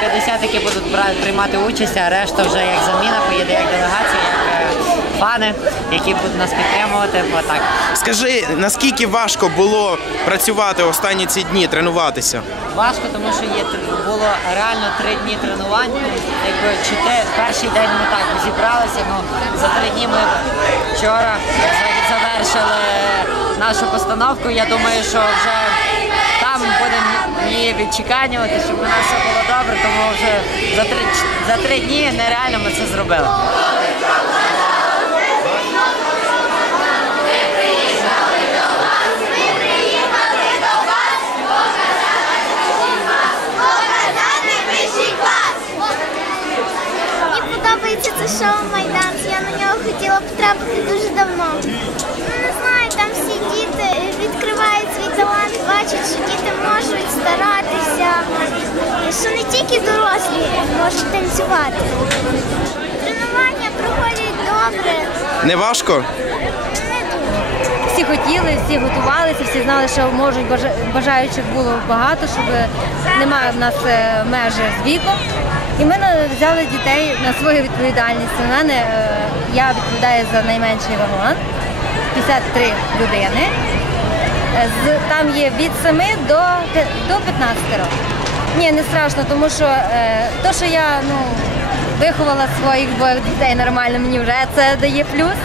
50, які будуть брати, приймати участь, а решта вже як заміна поїде як делегація, як е, фани, які будуть нас підтримувати. Отак. Скажи, наскільки важко було працювати останні ці дні, тренуватися? Важко, тому що є було реально три дні тренувань. Якби чотири, перший день ми так зібралися. Ну за три дні ми вчора завершили нашу постановку. Я думаю, що вже там будемо її відчеканювати, щоб у нас все було добре, тому вже за три за три дні нереально ми це зробили. Це шоу Майдан. Я на нього хотіла потрапити дуже давно. Ну не знаю, там всі діти що не тільки дорослі можуть танцювати. Тренування проходять добре. Не важко? Всі хотіли, всі готувалися, всі знали, що можуть бажаючих було багато, щоб немає в нас е, межі з віком. І ми взяли дітей на свою відповідальність. У мене е, я відповідаю за найменший вагон 53 людини. Е, там є від 7 до 15 років. Ні, не страшно, тому що е, то, що я ну, виховала своїх двох дітей нормально, мені вже це дає плюс.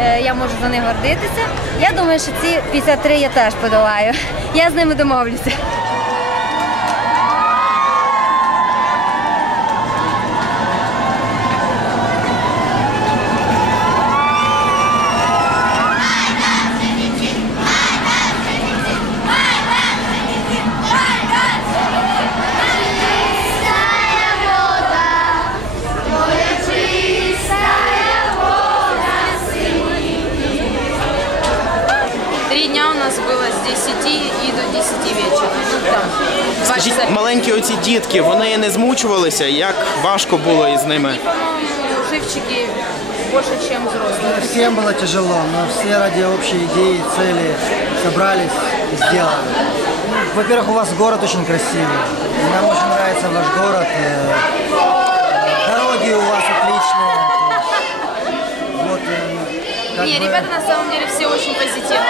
Е, я можу за них гордитися. Я думаю, що ці 53 я теж подолаю. Я з ними домовлюся. было с 10 и до 10 вечера. Ну, там, два Скажіть, часа. маленькі оці дітки, вони не змучувалися? Як важко було із ними? По-моему, живчики больше, чем взрослые. Всем было тяжело, но все ради общей идеи, цели собрались и сделали. Ну, Во-первых, у вас город очень красивый. И Нам очень нравится ваш город. э, Дороги у вас отличные. то есть, Вот, э, как Не, бы- ребята на самом деле все очень позитивные,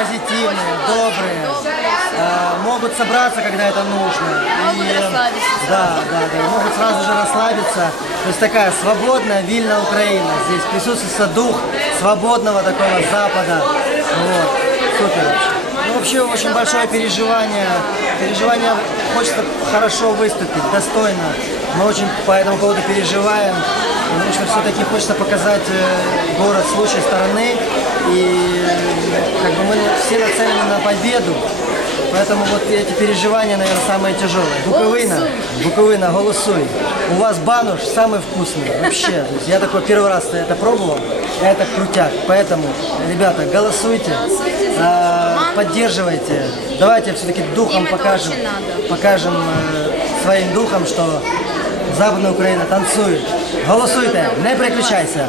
Позитивные, добрые, э, могут собраться, когда это нужно. Могут И, расслабиться Да, да, да, и могут сразу же расслабиться. То есть такая свободная, вильная Украина. Здесь присутствует дух свободного такого Запада. Вот, супер вообще. Ну, вообще очень большое переживание. Переживание хочется хорошо выступить, достойно. Мы очень по этому поводу переживаем, потому что все-таки хочется показать э, город с лучшей стороны. И нацелены на победу. Поэтому вот эти переживания, наверное, самые тяжелые. Буковина, Буковина, голосуй. У вас бануш самый вкусный. Вообще. Я такой первый раз это пробовал. Это крутяк. Поэтому, ребята, голосуйте. а, поддерживайте. Давайте все-таки духом покажем. Покажем э, своим духом, что Западная Украина танцует. Голосуйте, не переключайся.